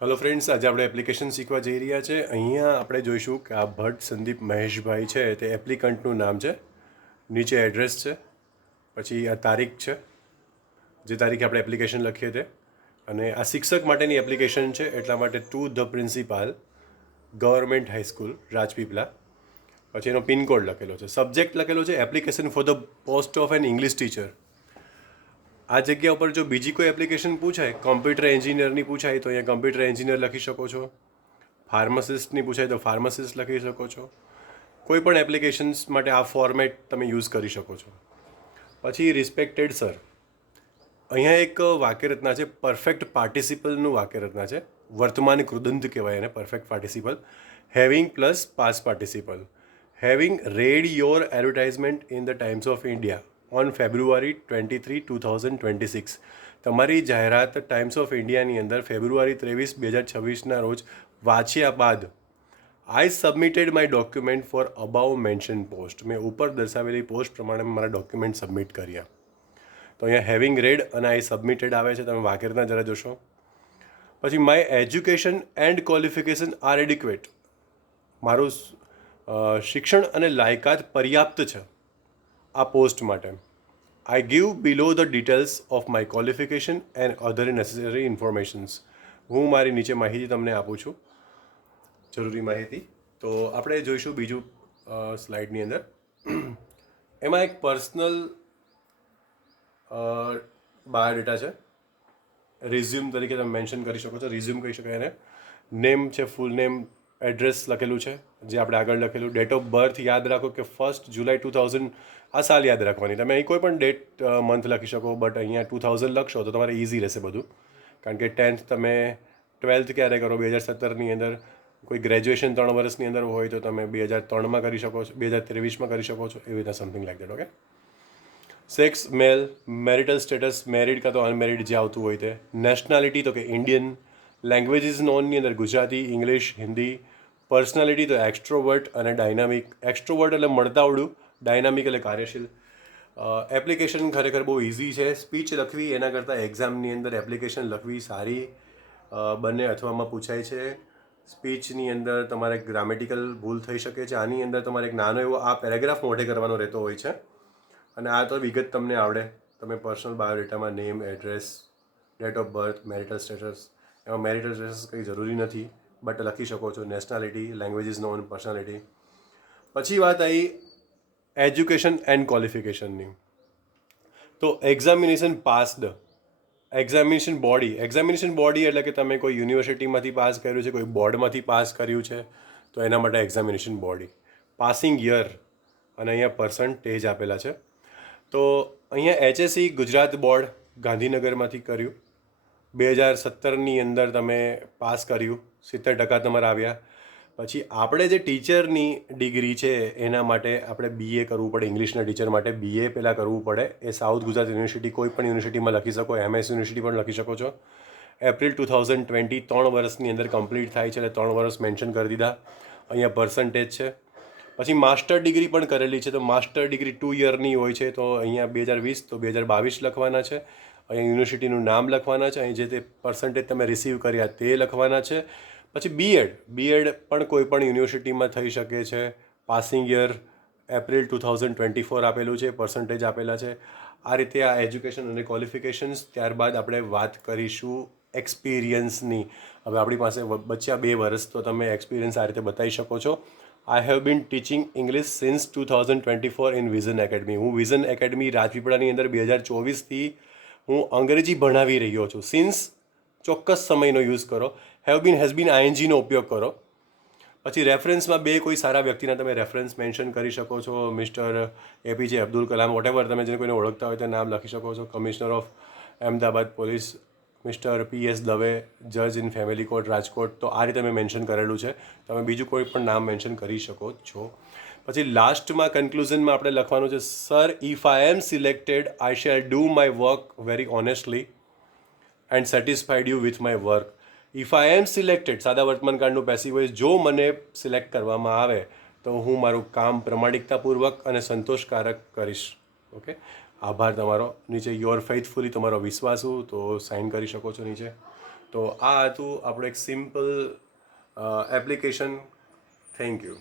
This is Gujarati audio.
હેલો ફ્રેન્ડ્સ, આજે આપણે એપ્લિકેશન શીખવા જઈ રહ્યા છે. અહીંયા આપણે જોઈશું કે આ ભટ્ટ સંદીપ મહેશભાઈ છે તે એપ્લિકન્ટનું નામ છે, નીચે એડ્રેસ છે, પછી આ તારીખ છે, જે તારીખે આપણે એપ્લિકેશન લખીએ તે, અને આ શિક્ષક માટેની એપ્લિકેશન છે એટલા માટે to the principal government high school Rajpipla. પછી એનો પિનકોડ લખેલો છે, સબ્જેક્ટ લખેલો છે application for the post of N English teacher. આ જગ્યા ઉપર જો બીજી કોઈ એપ્લિકેશન પૂછાય, કોમ્પ્યુટર એન્જિનિયરની પૂછાય તો અહીંયા કોમ્પ્યુટર એન્જિનિયર લખી શકો છો. ફાર્માસિસ્ટની પૂછાય તો ફાર્માસિસ્ટ લખી શકો છો. કોઈ પણ એપ્લિકેશન્સ માટે આ ફોર્મેટ તમે યુઝ કરી શકો છો. પછી રિસ્પેક્ટેડ સર, અહીંયા એક વાક્યરચના છે, પરફેક્ટ પાર્ટિસિપલનું વાક્યરચના છે. વર્તમાન કૃદંત કહેવાય એને, perfect participle. Having plus past participle. Having read your advertisement in the Times of India on February 23, 2026. તમારી જાહેરાત ટાઈમ્સ ઓફ ઇન્ડિયાની અંદર ફેબ્રુઆરી 23, 2026ના રોજ વાંચ્યા બાદ I submitted my document for above mention post. મેં ઉપર દર્શાવેલી પોસ્ટ પ્રમાણે મારા ડોક્યુમેન્ટ સબમિટ કર્યા. તો અહીંયા હેવિંગ રેડ અને આઈ સબમિટેડ આવે છે, તમે વાકેરના જરા જોશો. પછી my education and qualification are adequate. મારું શિક્ષણ અને લાયકાત પર્યાપ્ત છે આ પોસ્ટ માટે. I give below the details of my qualification and other necessary informations. હું મારી નીચે માહિતી તમને આપું છું, જરૂરી માહિતી. તો આપણે જોઈશું બીજું સ્લાઇડની અંદર. એમાં એક પર્સનલ બાયોડેટા છે, રિઝ્યુમ તરીકે તમે મેન્શન કરી શકો છો. રિઝ્યુમ કહી શકાય એને. નેમ છે, ફૂલ નેમ, એડ્રેસ લખેલું છે જે આપણે આગળ લખેલું. ડેટ ઓફ બર્થ યાદ રાખો કે 1 જુલાઈ 2000, આ સાલ યાદ રાખવાની. તમે અહીં કોઈ પણ ડેટ મંથ લખી શકો, બટ અહીંયા 2000 લખશો તો તમારે ઇઝી રહેશે બધું. કારણ કે 10th તમે 12th ક્યારે કરો, 2017ની અંદર. કોઈ ગ્રેજ્યુએશન 3 વર્ષની અંદર હોય તો તમે 2003માં કરી શકો છો, 2023માં કરી શકો છો, એવી રીતના something like that. Okay. Sex male, marital status married કાં તો અનમેરિડ જે આવતું હોય તે. નેશનાલિટી તો કે ઇન્ડિયન. લેંગ્વેજીસ નોનની અંદર ગુજરાતી, ઇંગ્લિશ, હિન્દી. પર્સનાલિટી તો એક્સ્ટ્રોવર્ટ અને ડાયનામિક. એક્સ્ટ્રોવર્ટ એટલે મળતાવડું, ડાયનામિક એટલે કાર્યશીલ. એપ્લિકેશન ખરેખર બહુ ઇઝી છે. સ્પીચ લખવી એના કરતાં એક્ઝામની અંદર એપ્લિકેશન લખવી સારી. બંને અથવામાં પૂછાય છે. સ્પીચની અંદર તમારે ગ્રામેટિકલ ભૂલ થઈ શકે છે. આની અંદર તમારે એક નાનો એવો આ પેરેગ્રાફ મોઢે કરવાનો રહેતો હોય છે, અને આ તો વિગત તમને આવડે. તમે પર્સનલ બાયોડેટામાં name, address, date of birth, marital status. એમાં મેરિટલ સ્ટેટસ કંઈ જરૂરી નથી, બટ લખી શકો છો. Nationality, languages known, personality. પછી વાત આવી એજ્યુકેશન એન્ડ ક્વોલિફિકેશનની. તો examination passed. Examination body. Examination body એટલે કે તમે કોઈ યુનિવર્સિટીમાંથી પાસ કર્યું છે, કોઈ બોર્ડમાંથી પાસ કર્યું છે, તો એના માટે એક્ઝામિનેશન બોડી. પાસિંગ યર અને અહીંયા પર્સન્ટેજ આપેલા છે. તો અહીંયા HSC ગુજરાત બોર્ડ ગાંધીનગરમાંથી કર્યું. 2017ની અંદર તમે પાસ કર્યું, 70% તમારા આવ્યા. પછી આપણે જે ટીચરની ડિગ્રી છે એના માટે આપણે BA કરવું પડે. ઇંગ્લિશના ટીચર માટે BA પહેલાં કરવું પડે. એ સાઉથ ગુજરાત યુનિવર્સિટી, કોઈ પણ યુનિવર્સિટીમાં લખી શકો, MS યુનિવર્સિટી પણ લખી શકો છો. એપ્રિલ 2020, 3 વર્ષની અંદર કમ્પ્લીટ થાય છે, એટલે 3 વર્ષ મેન્શન કરી દીધા. અહીંયા પર્સન્ટેજ છે. પછી માસ્ટર ડિગ્રી પણ કરેલી છે, તો માસ્ટર ડિગ્રી 2 યરની હોય છે, તો અહીંયા 2020 તો 2022 લખવાના છે. અહીંયા યુનિવર્સિટીનું નામ લખવાના છે, અહીં જે તે પર્સન્ટેજ તમે રિસીવ કર્યા તે લખવાના છે. પછી બીએડ પણ કોઈ પણ યુનિવર્સિટીમાં થઈ શકે છે. પાસિંગ યર એપ્રિલ 2024 આપેલું છે, પર્સન્ટેજ આપેલા છે. આ રીતે આ એજ્યુકેશન અને ક્વોલિફિકેશન્સ. ત્યારબાદ આપણે વાત કરીશું એક્સપિરિયન્સની. હવે આપણી પાસે બચ્યા 2 વર્ષ, તો તમે એક્સપિરિયન્સ આ રીતે બતાવી શકો છો. I have been teaching English since 2024 in vision academy. હું વિઝન એકેડમી રાજપીપળાની અંદર 2024થી હું અંગ્રેજી ભણાવી રહ્યો છું. સિન્સ ચોક્કસ સમયનો યુઝ કરો. હેવ બીન, હેઝ બીન, INGનો ઉપયોગ કરો. પછી રેફરન્સમાં 2 કોઈ સારા વ્યક્તિના તમે રેફરન્સ મેન્શન કરી શકો છો. Mister APJ Abdul Kalam, whatever તમે જે કોઈને ઓળખતા હોય તો નામ લખી શકો છો. Commissioner of Ahmedabad police mister PS Dave, જજ ઇન ફેમિલી કોર્ટ રાજકોટ. તો આ રીતે મેં મેન્શન કરેલું છે. તમે બીજું કોઈ પણ નામ મેન્શન કરી શકો છો. પછી લાસ્ટમાં કન્ક્લુઝનમાં આપણે લખવાનું છે, sir if I am selected I shall do my work very honestly and satisfied you with my work. If I am selected, સાદા વર્તમાનકાળનું પેસિવ વોઇસ, જો મને સિલેક્ટ કરવામાં આવે તો હું મારું કામ પ્રમાણિકતાપૂર્વક અને સંતોષકારક કરીશ. ઓકે. આભાર તમારો. નીચે યોર ફેથફુલી તમારો વિશ્વાસુ, તો સાઇન કરી શકો છો નીચે. તો આ હતું આપણું એક સિમ્પલ એપ્લિકેશન. Thank you.